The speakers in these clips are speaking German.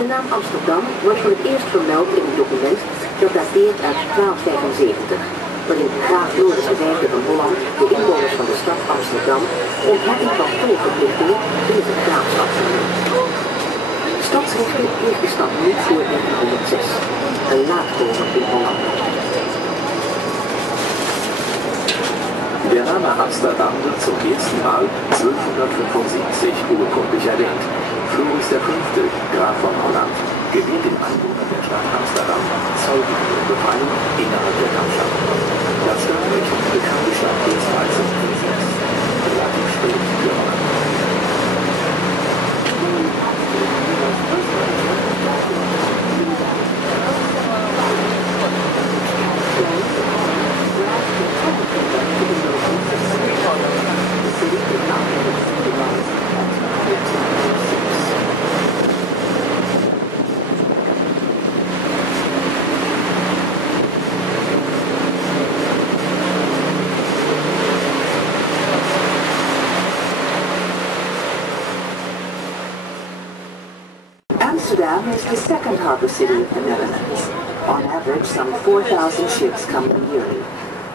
De naam Amsterdam wordt voor het eerst vermeld in een document dat dateert uit 1275, waarin graaf Joris V van Holland de inwoners van de stad Amsterdam ontheffing van tolverplichtingen binnen het graafschap verleent. Stadsrechten kreeg de stad niet voor 1906, een laatkomer in Holland. Der Name Amsterdam wird zum ersten Mal 1275 urkundlich erwähnt. Floris V., Graf von Holland, gewährt den Einwohnern der Stadt Amsterdam Zeugen und Befreiung innerhalb der Grafschaft. Das Stadtrecht bekam die Stadt erstmals im Gesetz, relativ spät gewonnen. Amsterdam is the second harbor city of the Netherlands. On average, some 4,000 ships come in yearly.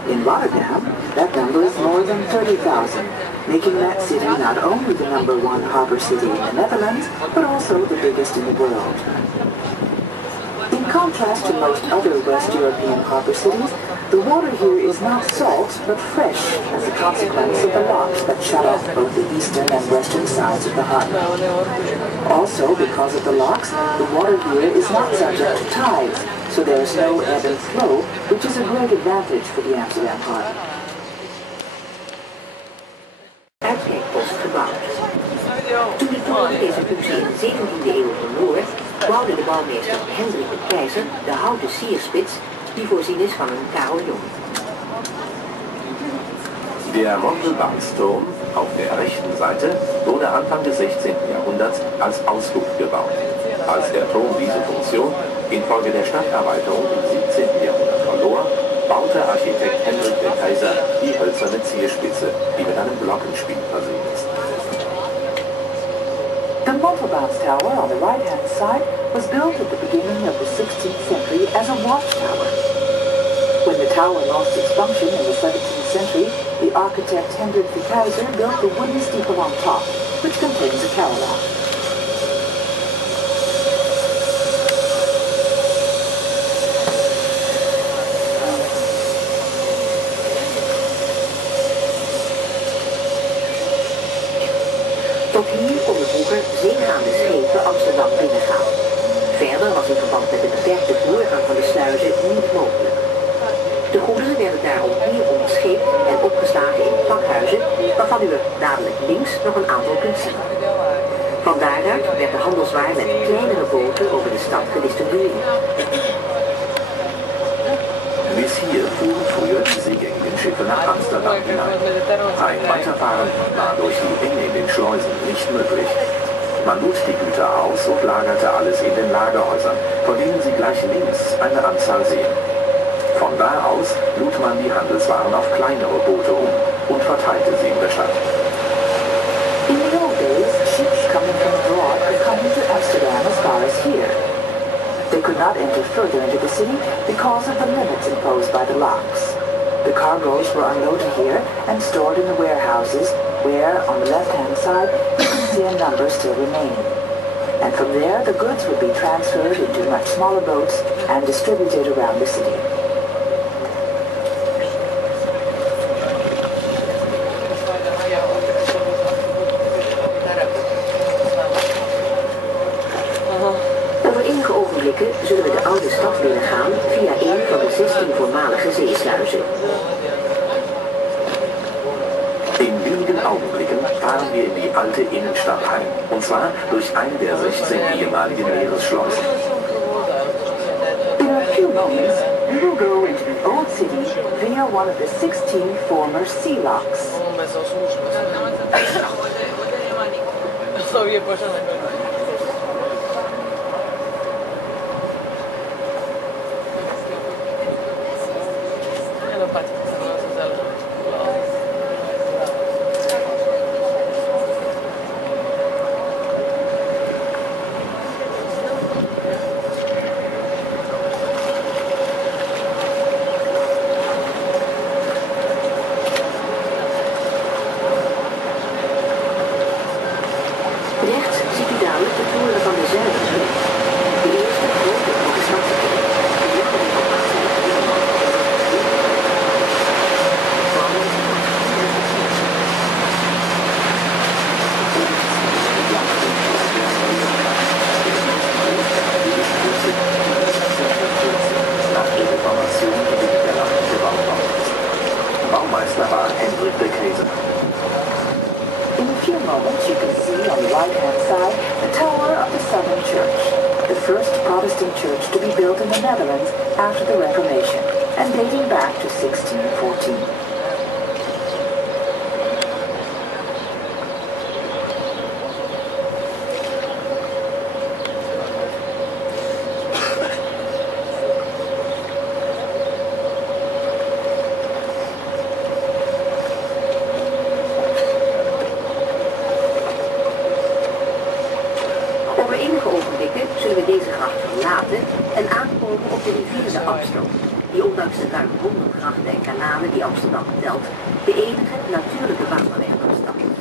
In Rotterdam, that number is more than 30,000, making that city not only the #1 harbor city in the Netherlands, but also the biggest in the world. In contrast to most other West European harbor cities, the water here is not salt, but fresh, as a consequence of the locks that shut off both the eastern and western sides of the harbor. Also, because of the locks, the water here is not subject to tides, so there is no ebb and flow, which is a great advantage for the Amsterdam harbor. Uitkijkpost gebouwd. Toen de toren deze functie in de 17e eeuw verloor, bouwde de bouwmeester Hendrik de Keizer de houten sierspits die voorzien is van een carillon. Der Rondelbandsturm auf der rechten Seite wurde Anfang des 16. Jahrhunderts als Ausguck gebaut. Als der Turm diese Funktion infolge der Stadterweiterung im 17. Jahrhundert verlor, baute Architekt Hendrik de Keizer die hölzerne Zierspitze, die mit einem Glockenspiel versehen ist. The Montalbans Tower on the right-hand side was built at the beginning of the 16th century as a watchtower. When the tower lost its function in the 17th century, the architect Hendrik de Keizer built the wooden steeple on top, which contains a carillon. Tot hier konden vroeger zeegaande schepen Amsterdam binnengaan. Verder was in verband met de beperkte doorgang van de sluizen niet mogelijk. De goederen werden daarom hier onderscheept en opgeslagen in pakhuizen, waarvan u er dadelijk links nog een aantal kunt zien. Van daaruit werd de handelswaar met kleinere boten over de stad gedistribueerd. Bis hier fuhren früher die seegängigen Schiffe nach Amsterdam hinein. Ein Weiterfahren war durch die Enge in den Schleusen nicht möglich. Man lud die Güter aus und lagerte alles in den Lagerhäusern, von denen Sie gleich links eine Anzahl sehen. Von da aus lud man die Handelswaren auf kleinere Boote um und verteilte sie in der Stadt. In the old days, ships coming from abroad could come into Amsterdam as far as here. They could not enter further into the city because of the limits imposed by the locks. The cargoes were unloaded here and stored in the warehouses, where, on the left-hand side, you can see a number still remaining. And from there, the goods would be transferred into much smaller boats and distributed around the city. Zullen we de oude stad binnengaan via een van de 16 voormalige zeesluizen. In wenigen Augenblicken fahren wir in die alte Innenstadt ein, und zwar durch eine der 16 ehemaligen Meeresschleusen. In a few moments, we will go into the old city via one of the 16 former sea locks. war Hendrik de Keyser. In a few moments you can see on the right-hand side the tower of the Southern Church, the first Protestant church to be built in the Netherlands after the Reformation, and dating back to 1614. Zullen we deze gracht verlaten en aankomen op de rivier de Amstel, die ondanks de ruim 100 grachten en kanalen die Amsterdam telt, de enige natuurlijke waterweg van de stad is.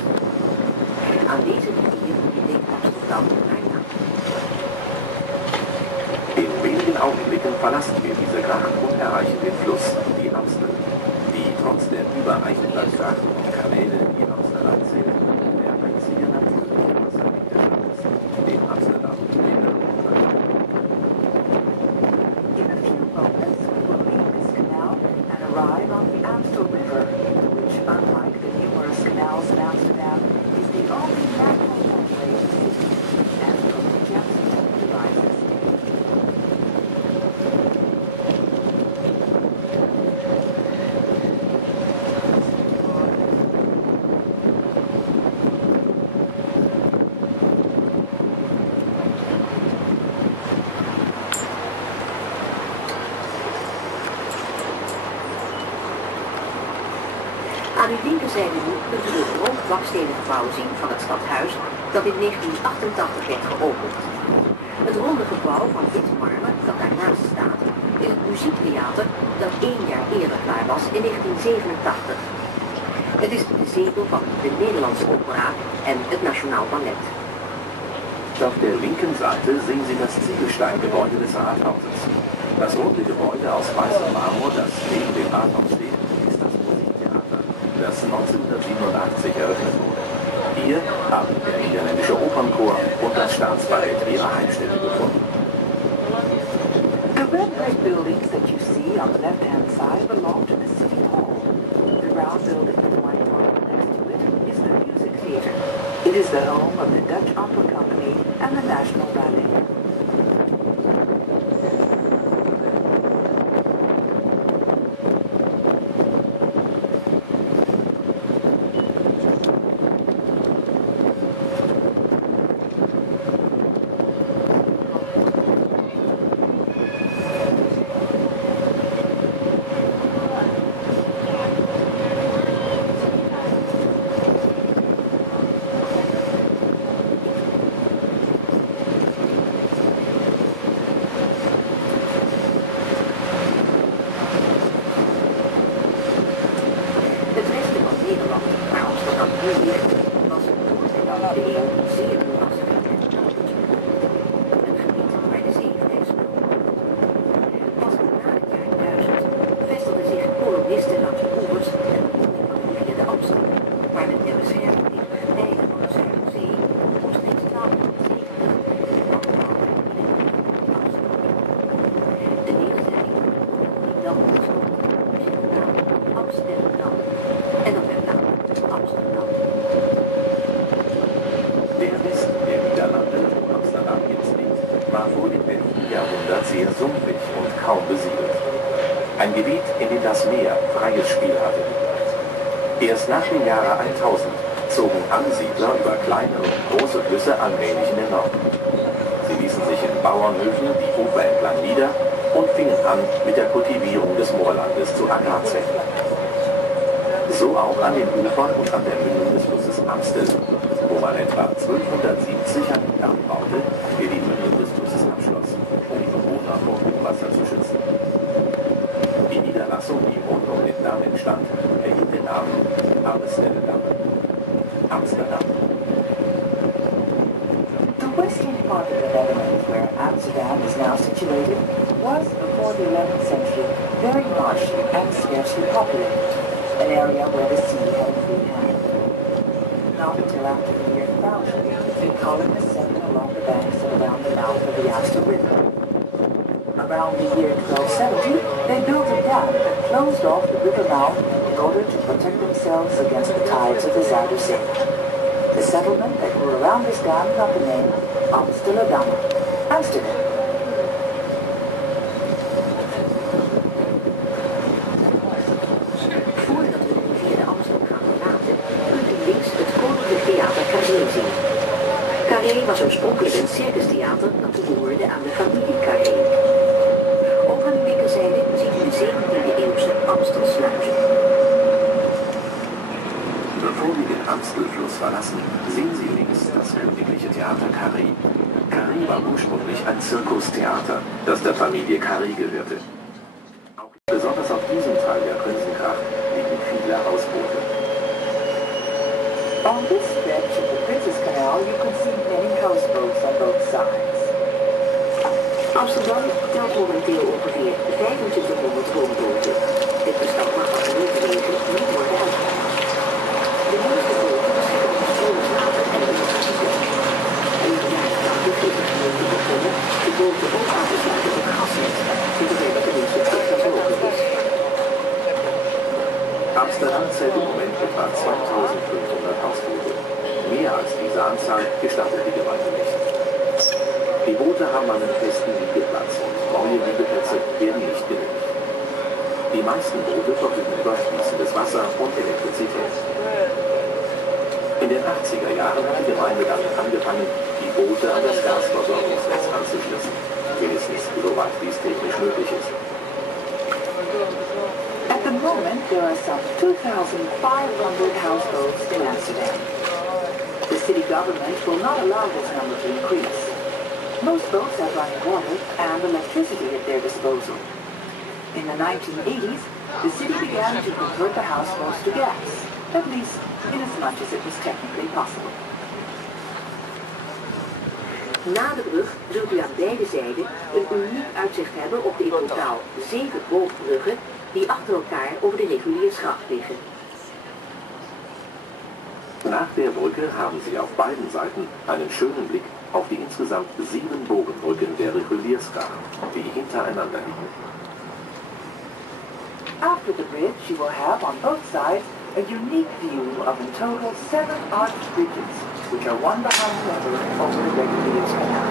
Aan deze rivier denkt Amsterdam naar naam. In wenigen Augenblicken verlassen wir diese Gracht und erreichen den Fluss, die Amstel, die trotz der über 100 Grachten und Kanäle, die Amsterdam zählt, der einzige natürliche Wasserweg der Stadt ist, den Amsterdam Netherlands. Arrive on the Amsterdam River, which, unlike the numerous canals in Amsterdam, is the only natural runway to the city, and from which Amsterdam derives its name. Aan uw linkerzijde nu kunt u het rond bakstenen gebouw zien van het stadhuis dat in 1988 werd geopend. Het ronde gebouw van wit marmer dat daarnaast staat is het muziektheater dat 1 jaar eerder klaar was in 1987. Het is de zetel van de Nederlandse Opera en het Nationaal Ballet. Auf der linken Seite sehen Sie das Ziegelsteingebäude des Rathauses. Das runde Gebäude aus weißem Marmor, das neben dem Rathaus steht, ist das Musiktheater, das 1987 eröffnet wurde. Hier haben der niederländische Opernchor und das Staatsballett ihre Heimstätte gefunden. The red brick buildings that you see on the left-hand side belong to the City Hall. The round building with white marble next to it is the Music Theatre. It is the home of the Dutch Opera Company and the National Ballet. Waar Amsterdam nu ligt, was het door de eeuw zeer moerassig en natuur. Een gebied waar de zeevrij speelde. Pas na het jaar 1000 vestigden zich kolonisten langs de oevers en de monding van de rivier de Amstel, waar men ter bescherming tegen de getijden van de Zuiderzee omstreeks 1297 de stad bouwde in het gebied van Amstel. De nederzetting die dan ontstond, kreeg de naam Amsterdam. En dat werd later Amsterdam. Der Westen der Niederlande, wo Amsterdam jetzt liegt, war vor dem 11. Jahrhundert sehr sumpfig und kaum besiedelt. Ein Gebiet, in dem das Meer freies Spiel hatte. Erst nach dem Jahre 1000 zogen Ansiedler über kleine und große Flüsse allmählich in den Norden. Sie ließen sich in Bauernhöfen die Ufer entlang nieder und fingen an mit der Kultivierung des Moorlandes zu Agrarzwecken. So auch an den Ufern und an der Mündung des Flusses Amstel, wo man etwa 1270 einen Damm baute, der die Mündung des Flusses abschloss, um die Bewohner vor Hochwasser zu schützen. Die Niederlassung, die rund um den Damm entstand, erhielt den Namen Amsterdam. Amsterdam. The western part of the Netherlands, where Amsterdam is now situated, was, before the 11th century, very marshy and scarcely populated, an area where the sea had a free hand. Not until after the year 1000 did colonists settle along the banks and around the mouth of the Amstel River. Around the year 1270, they built a dam that closed off the river mouth in order to protect themselves against the tides of the Zuiderzee. The settlement that grew around this dam got the name Amsterdam, Amsterdam. Voordat we nu via de Amsterdam gaan verlaten, kunt u links het Koninklijk Theater Carré zien. Carré was oorspronkelijk een circustheater dat behoorde aan de familie Carré. Ook aan de linkerzijde ziet u de 17e eeuwse Amstelsluizen. Bevor wir den Amstelfluss verlassen, sehen Sie links das Königliche Theater Carré. Carré war ursprünglich ein Zirkustheater, das der Familie Carré gehörte. Besonders auf diesem Teil der Prinzengracht liegen viele Hausboote. On this stretch of the Princess Canal, you can see many houseboats on both sides. Amsterdam telt momenteel ongeveer 2500 woonboten. Dit bestand mag van vanwege niet worden uitgebreid. De meeste boten beschikken over stroomwater en elektriciteit. En in de jaren 80 is de gemeente begonnen de boten ook aan te sluiten op gasnet, zodat er tenminste extra mogelijk is. Amsterdam zählt im Moment etwa 2500 Hausboote. Mehr als diese Anzahl gestattet die Gemeinde nicht. Die Boote haben einen festen Liegeplatz und neue Liegeplätze werden nicht benötigt. Die meisten Boote verfügen über fließendes Wasser und Elektrizität. In den 80er Jahren hat die Gemeinde damit angefangen, die Boote an das Gasversorgungsnetz anzuschließen, wenigstens soweit dies technisch möglich ist. At the moment, there are some 2,500 houseboats in Amsterdam. The city government will not allow this number to increase. Most boats have running water and electricity at their disposal. In the 1980s, the city began to convert the houseboats to gas, at least in as much as it was technically possible. Na de brug zult u aan beide zijden een uniek uitzicht hebben op de in totaal 7 bootbruggen die achter elkaar over de Reguliersgracht liggen. Nach der Brücke haben Sie auf beiden Seiten einen schönen Blick auf die insgesamt 7 Bogenbrücken der Reguliersgracht, die hintereinander liegen. After the bridge, you will have on both sides a unique view of in total 7 arched bridges, which are one behind the other over the Reguliers Canal.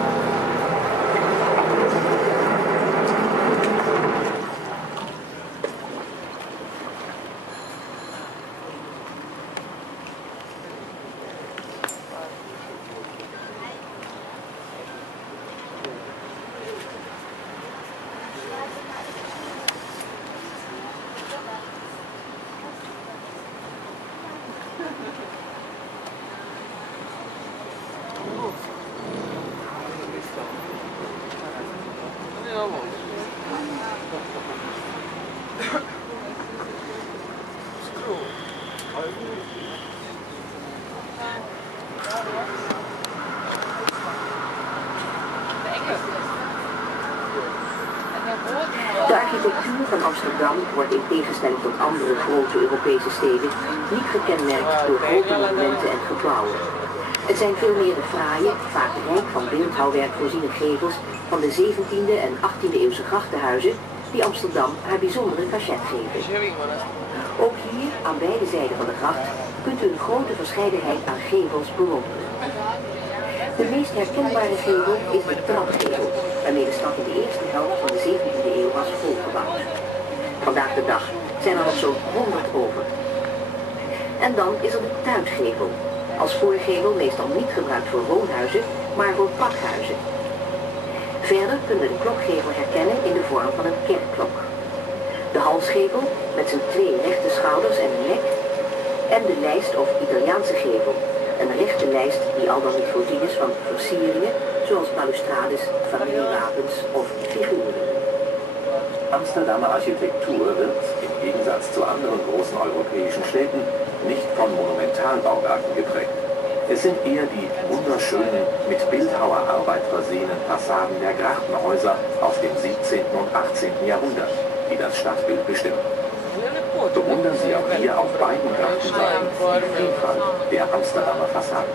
De architectuur van Amsterdam wordt in tegenstelling tot andere grote Europese steden niet gekenmerkt door grote monumenten en gebouwen. Het zijn veel meer de fraaie, vaak rijk van beeldhouwwerk voorziene gevels van de 17e en 18e eeuwse grachtenhuizen die Amsterdam haar bijzondere cachet geven. Ook hier, aan beide zijden van de gracht, kunt u een grote verscheidenheid aan gevels bewonderen. De meest herkenbare gevel is de trapgevel, waarmee de stad in de eerste helft van de 17e eeuw was volgebouwd. Vandaag de dag zijn er nog zo'n 100 over. En dan is er de tuitgevel, als voorgevel meestal niet gebruikt voor woonhuizen, maar voor pakhuizen. Verder kunnen we de klokgevel herkennen in de vorm van een kerkklok. De halsgevel met zijn 2 rechte schouders en een nek. En de lijst of Italiaanse gevel, een rechte lijst die al dan niet voorzien is van versieringen zoals balustrades, familiewapens of figuren. Amsterdamer Architektur wird, im Gegensatz zu anderen großen europäischen Städten, nicht von Monumentalbauwerken geprägt. Es sind eher die wunderschönen, mit Bildhauerarbeit versehenen Fassaden der Grachtenhäuser aus dem 17. und 18. Jahrhundert, die das Stadtbild bestimmen. Bewundern Sie auch hier auf beiden Grachtenseiten die Vielfalt der Amsterdamer Fassaden.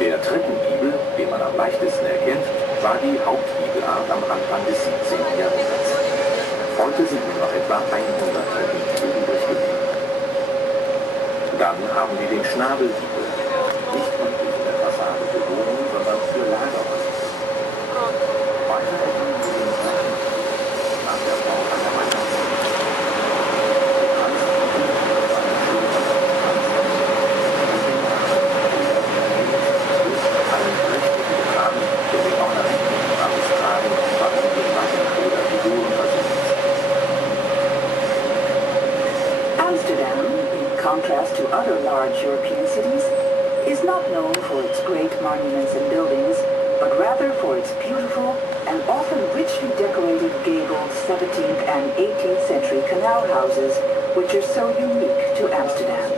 Der Treppengiebel, den man am leichtesten erkennt, war die Hauptgiebelart am Anfang des 17. Jahrhunderts. Heute sind nur noch etwa 100 Treppenstufen übrig geblieben. Dann haben wir den Schnabelgiebel. Nicht üblich in der Fassade für Wohnungen, sondern für Lagerhäuser. Weiter erkennen wir den Treppenstufen nach der Bau einer Weihnachtszeit. Amsterdam, in contrast to other large European cities, is not known for its great monuments and buildings, but rather for its beautiful and often richly decorated gabled 17th and 18th century canal houses, which are so unique to Amsterdam.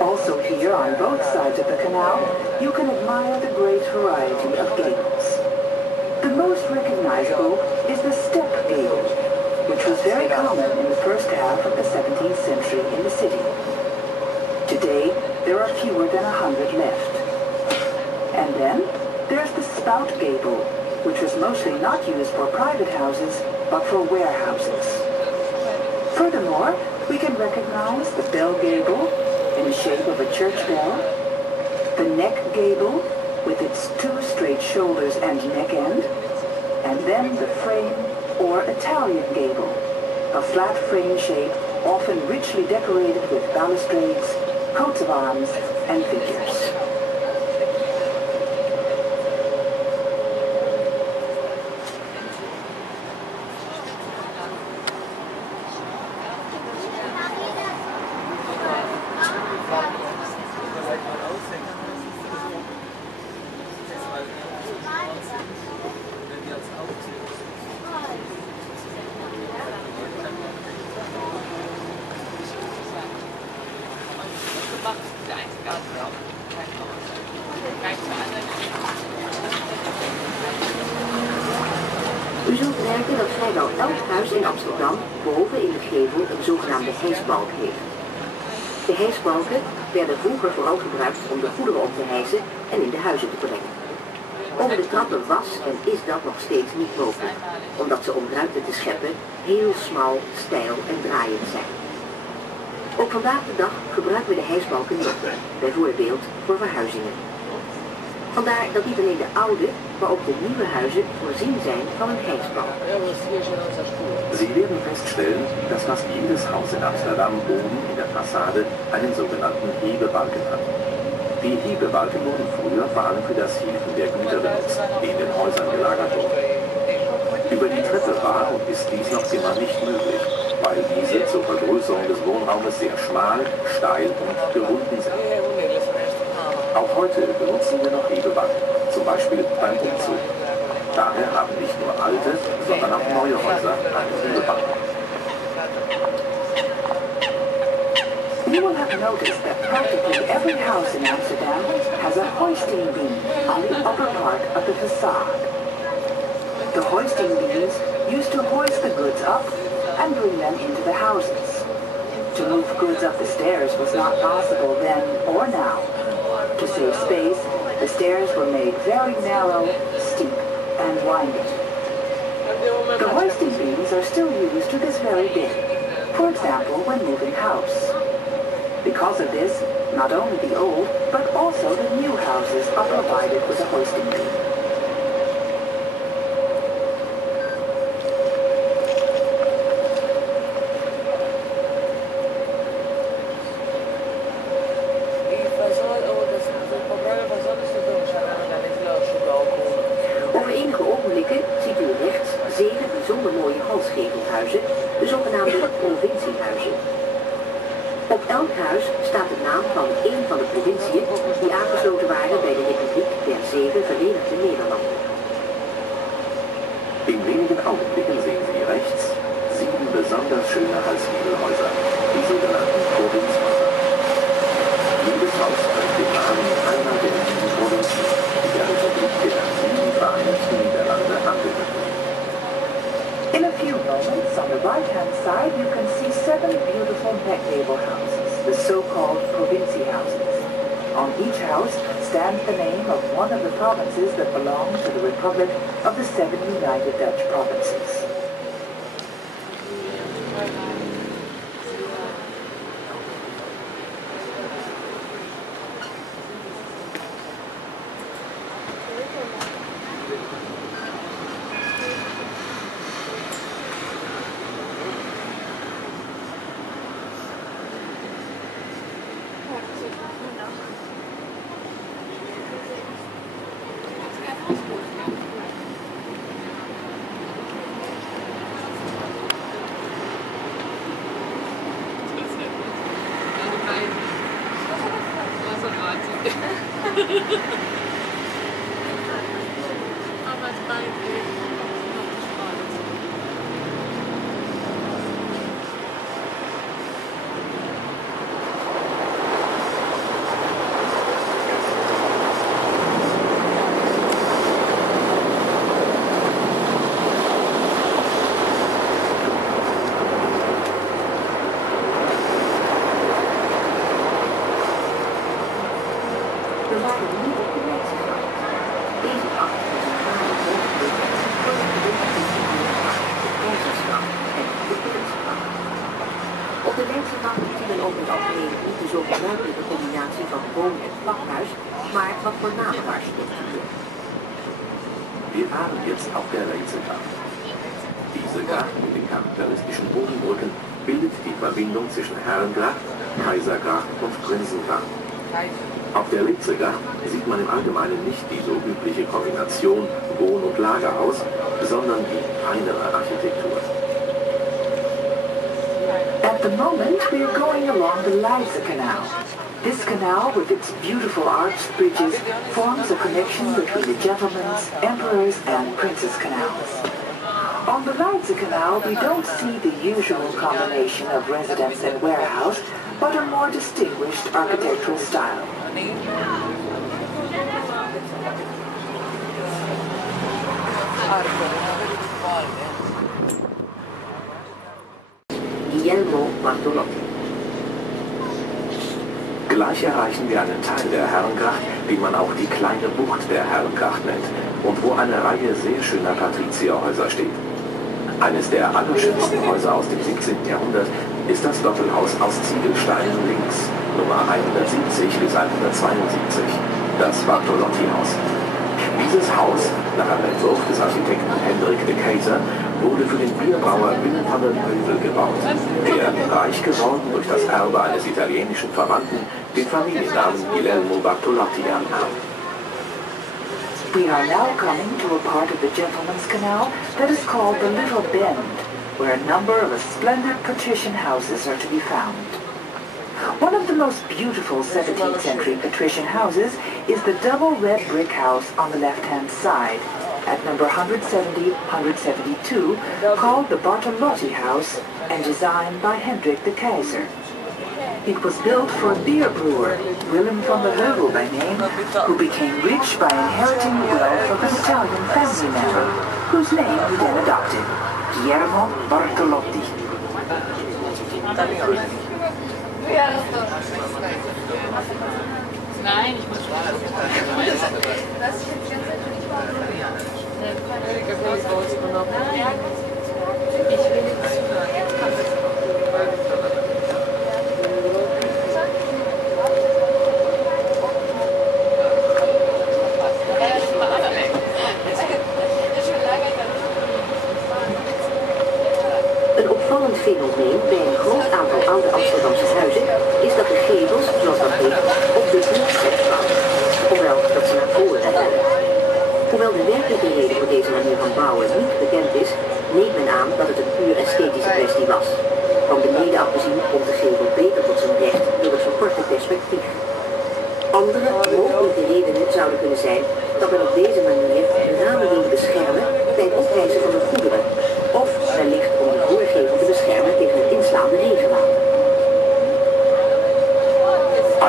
Also here, on both sides of the canal, you can admire the great variety of gables. The most recognizable is the step gable, which was very common in the first half of the 17th century in the city. Today, there are fewer than 100 left. And then, there's the spout gable, which was mostly not used for private houses, but for warehouses. Furthermore, we can recognize the bell gable, in the shape of a church bell, the neck gable, with its two straight shoulders and neck end, and then the frame or Italian gable, a flat frame shape often richly decorated with balustrades, coats of arms, and figures. U zult merken dat vrijwel elk huis in Amsterdam boven in de gevel een zogenaamde hijsbalk heeft. De hijsbalken werden vroeger vooral gebruikt om de goederen op te hijsen en in de huizen te brengen. Over de trappen was en is dat nog steeds niet mogelijk, omdat ze om ruimte te scheppen heel smal, steil en draaiend zijn. Ook vandaag de dag gebruiken we de hijsbalken nog, bijvoorbeeld voor verhuizingen. Vandaar dat niet alleen de oude, maar ook de nieuwe huizen voorzien zijn van een hijsbalk. Sie werden feststellen, dass fast jedes Haus in Amsterdam oben in der Fassade einen sogenannten Hebebalken hat. Die Hebebalken wurden früher vor allem für das Hieven der Güter benutzt, die in den Häusern gelagert wurden. Über die Treppe war und ist dies noch immer nicht möglich, weil diese zur Vergrößerung des Wohnraumes sehr schmal, steil und gewunden sind. Auch heute benutzen wir noch Hebebalken, zum Beispiel beim Umzug. Daher haben nicht nur alte, sondern auch neue Häuser einen Hebebalken. You will have noticed that practically every house in Amsterdam has a hoisting beam on the upper part of the facade. The hoisting beams used to hoist the goods up and bring them into the houses. To move goods up the stairs was not possible then or now. To save space, the stairs were made very narrow, steep, and winding. The hoisting beams are still used to this very day, for example when moving house. Because of this, not only the old, but also the new houses are provided with a hoisting beam. Over enige ogenblikken ziet u rechts 7 bijzonder mooie halsgevelhuizen, de zogenaamde provinciehuizen. Op elk huis staat de naam van één van de provinciën die aangesloten waren bij de Republiek der 7 Verenigde Nederlanden. In wenigen Augenblicken sehen Sie rechts 7 besonders schöne Halsgiegelhäuser, die sogenannten Provinzhäuser. Jedes Haus trägt den Namen einer der 7 Provinzen, die der Republik der 7 Vereinigten Niederlande angehören. In a few moments, on the right-hand side, you can see 7 beautiful neck gable houses, the so-called provincie houses. On each house stands the name of one of the provinces that belong to the Republic of the 7 United Dutch Provinces. Op de Leidsegracht ziet men ook in het algemeen niet de zo gebruikelijke combinatie van woon- en pakhuis, maar wat voornamere architectuur. Wir fahren jetzt auf der Leidsegracht. Diese Gracht mit den charakteristischen Bogenbrücken bildet die Verbindung zwischen Herrengracht, Kaisergracht und Prinzengracht. Auf der Leidsegracht sieht man im Allgemeinen nicht die so übliche Kombination Wohn- und Lagerhaus, sondern die feinere Architektur. At the moment, we are going along the Leidse Canal. This canal, with its beautiful arched bridges, forms a connection between the gentlemen's, emperors, and princes' canals. On the Leidse Canal, we don't see the usual combination of residence and warehouse, but a more distinguished architectural style. Gleich erreichen wir einen Teil der Herrengracht, den man auch die kleine Bucht der Herrengracht nennt und wo eine Reihe sehr schöner Patrizierhäuser steht. Eines der allerschönsten Häuser aus dem 17. Jahrhundert ist das Doppelhaus aus Ziegelsteinen links, Nummer 170 bis 172, das Bartolotti-Haus. Dieses Haus, nach einem Entwurf des Architekten Hendrik de Keyser, wurde für den Bierbrauer Willem van der Heuvel gebaut, der, reich geworden durch das Erbe eines italienischen Verwandten, den Familiennamen Guglielmo Bartolotti annahm. We are now coming to a part of the Gentleman's Canal that is called the Little Bend, where a number of splendid patrician houses are to be found. One of the most beautiful 17th century patrician houses is the double red brick house on the left-hand side, at number 170-172, called the Bartolotti House and designed by Hendrik de Keyser. It was built for a beer brewer, Willem van der Heuvel by name, who became rich by inheriting the wealth of an Italian family member, whose name he then adopted, Guillermo Bartolotti. Nein, ich muss schon. Een opvallend fenomeen bij een groot aantal oude Amsterdamse huizen is dat de gevels, zoals dat heet, op de noordzijde staan. Ofwel dat ze naar voren rijden. Hoewel de werkelijke reden voor deze manier van bouwen niet bekend is, neemt men aan dat het een puur esthetische kwestie was. Van beneden af gezien komt de gevel beter tot zijn recht door het verkorte perspectief. Andere mogelijke redenen zouden kunnen zijn dat men op deze manier de ramen wilde beschermen bij het oprijzen van de goederen, of wellicht om de voorgevel te beschermen tegen het inslaande regenwater.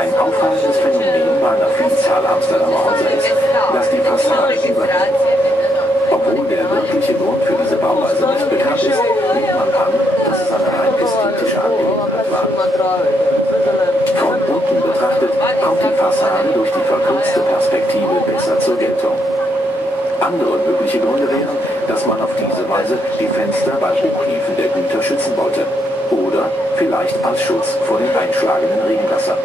Ein auffallendes Phänomen bei einer Vielzahl Amsterdamer Häuser ist, dass die Fassaden überhängen. Obwohl der wirkliche Grund für diese Bauweise nicht bekannt ist, nimmt man an, dass es eine rein ästhetische Angelegenheit war. Von unten betrachtet kommt die Fassade durch die verkürzte Perspektive besser zur Geltung. Andere mögliche Gründe wären, dass man auf diese Weise die Fenster beim Hochliefen der Güter schützen wollte oder vielleicht als Schutz vor den einschlagenden Regenwasser.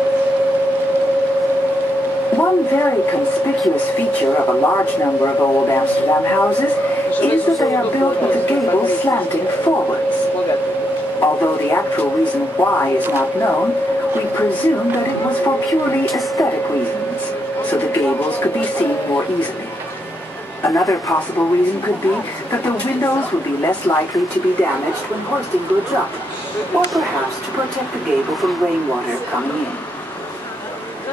One very conspicuous feature of a large number of old Amsterdam houses is that they are built with the gables slanting forwards. Although the actual reason why is not known, we presume that it was for purely aesthetic reasons, so the gables could be seen more easily. Another possible reason could be that the windows would be less likely to be damaged when hoisting goods up, or perhaps to protect the gable from rainwater coming in. Aan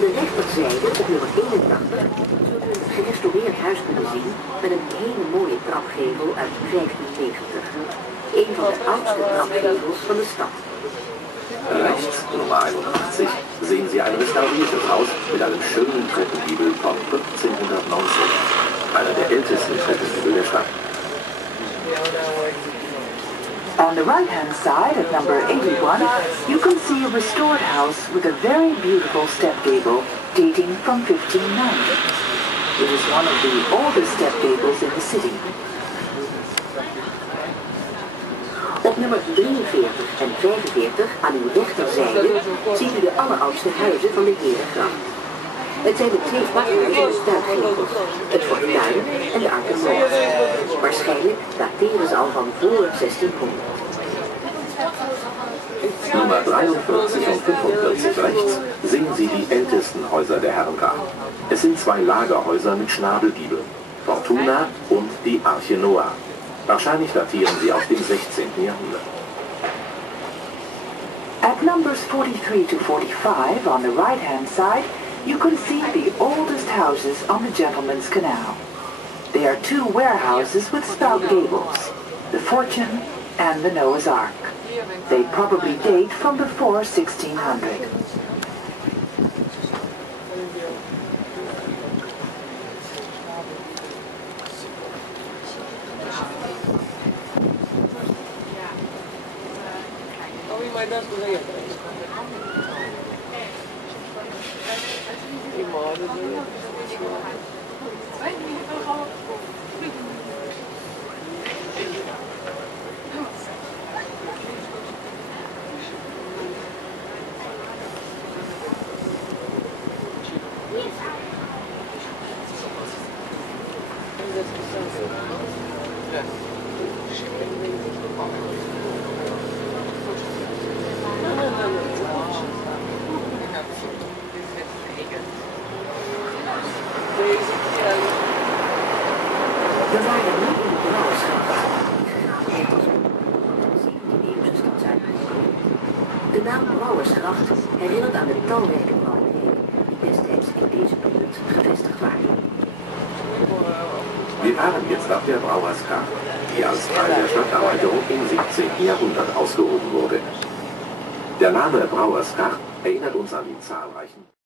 de rechterzijde, op nummer 81, zult u een gerestaureerd huis kunnen zien met een hele mooie trapgevel uit 1590. Een van de oudste trapgevels van de stad. Rechts, Nummer 81, sehen Sie ein restauriertes Haus mit einem schönen Treppengiebel von 1519. Einer der ältesten Treppengiebel der Stadt. On the right-hand side at number 81, you can see a restored house with a very beautiful step gable dating from 1590. It is one of the oldest step gables in the city. Op nummer 43 en 45 aan uw rechterzijde ziet u de alleroudste huizen van de Herengracht. Het zijn de twee pakhuizen met stuitgevels, het fortuin en de arkenmoord. Waarschijnlijk dateren ze al van voor 1600. Nummer 43 und 45 rechts sehen Sie die ältesten Häuser der Herrengracht. Es sind zwei Lagerhäuser mit Schnabelgiebel, Fortuna und die Arche Noah. Wahrscheinlich datieren sie aus dem 16. Jahrhundert. At numbers 43 to 45 on the right-hand side, you can see the oldest houses on the Gentleman's Canal. They are two warehouses with spout gables, the Fortune and the Noah's Ark. They probably date from before 1600. We waren nu in de Brouwersgracht, die gegraven werd als een 17e-eeuwse stadsuitbreiding. De naam Brouwersgracht herinnert aan de talrijke brouwerijen die destijds in deze buurt gevestigd waren. Wir waren jetzt auf der Brauersgracht, die als Teil der Stadterweiterung im 17. Jahrhundert ausgehoben wurde. Der Name Brauersgracht erinnert uns an die zahlreichen